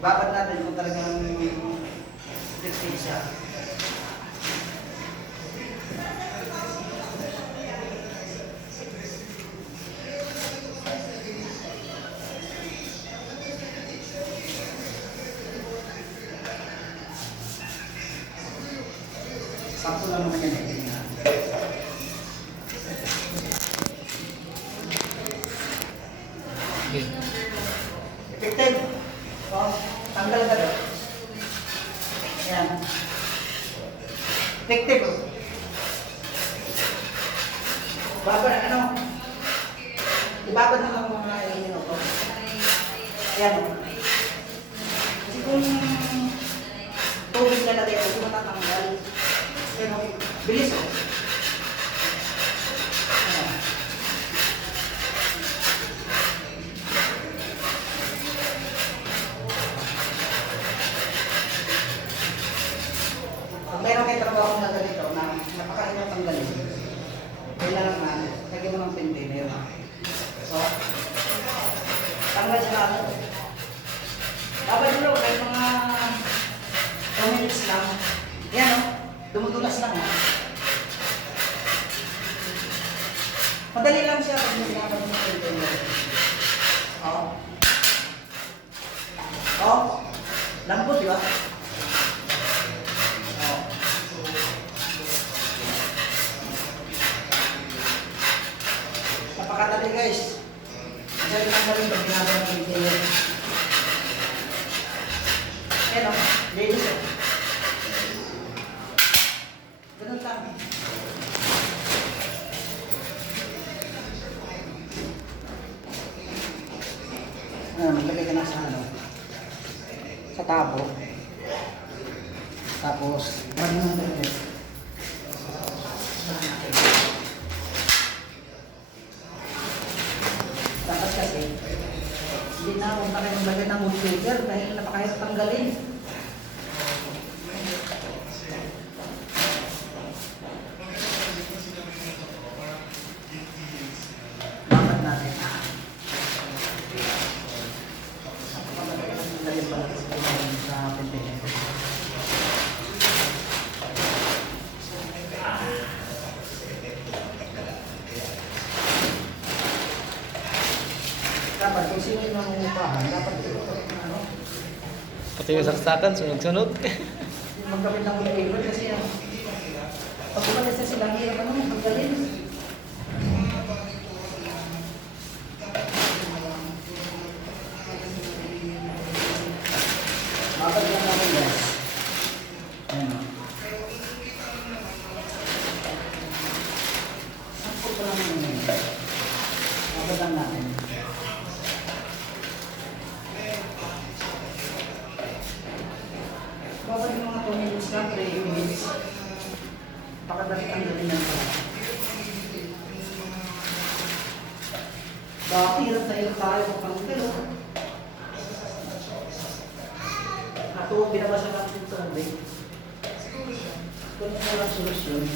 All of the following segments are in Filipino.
Babad natin kung talagang fixed siya. Sakto lang naman yan eh. Effective. Oh, tanggal ka doon. Ayan. Effective. Babad, ano? Ibabad naman mga ilino ko. Ayan. Kasi kung tubig na lagay ko, kung matatanggal. Ayan, bilis oh. Ayan. Meron kayo trabaho na ganito na napakainang tanggalin. Kailangan na, lagyan mo ng container. So, tanggal siya lang. Dapat nyo kahit mga 2 minutes lang. Yan o, dumudulas lang o. Madali lang siya pag nilagyan mo ng container. O. O. Lambot, di ba? Napakadali guys. Kasi pinanggalin pag ginagawa ng container. Ayan o, ladies o. Ganun lang. Maglagay ka na sa ano, sa tabo. Tapos, maraming ang dali. Dapat kasi, hindi na kung tayo maglagay ng wood filter dahil napakahirap tanggalin. Dapat natin. Napakadali pala sa pintin. Dapat kung sino yung nangungupahan, dapat ito ano? Pati yung saksakan, sunod-sunod. Magkapit ng labor kasi yan. Pag umalis na sila, hirap ano, maggalin. Mapag lang natin guys. Ayan o. Sakto pa lang naman yun. Mapag lang natin. Babad yung mga 2 minutes lang, 3 minutes. Pakadali ang galing ng pala. Dati hirap na hirap tayo kung pangkilo. Ako, binabasa natin sa huli. Kung ano lang solusyon.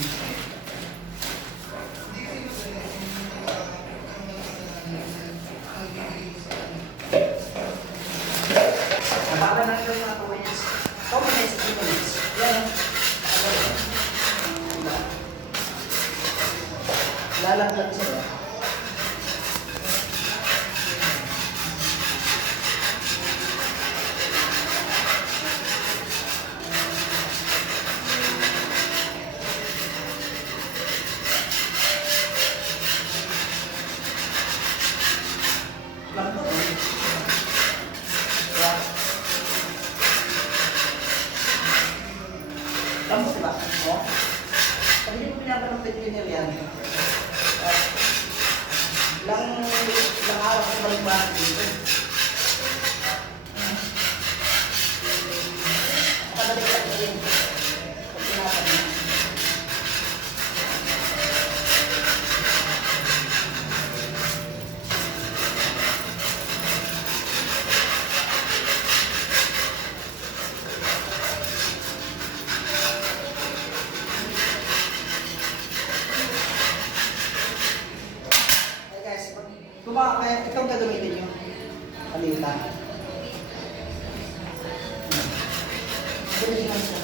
Nabaga natin yung mga 2 minutes. 2 minutes, 3 minutes. Yan. Lalaglag sila. Lambot. Lambot ba? O? Pag hindi mo pinapan ng container yan, lang araw ko balik ba dito? Nakadali ka din. Pag pinapan mo. Kaya itong gagamitin nyo. Palitan. Ganun lang siya.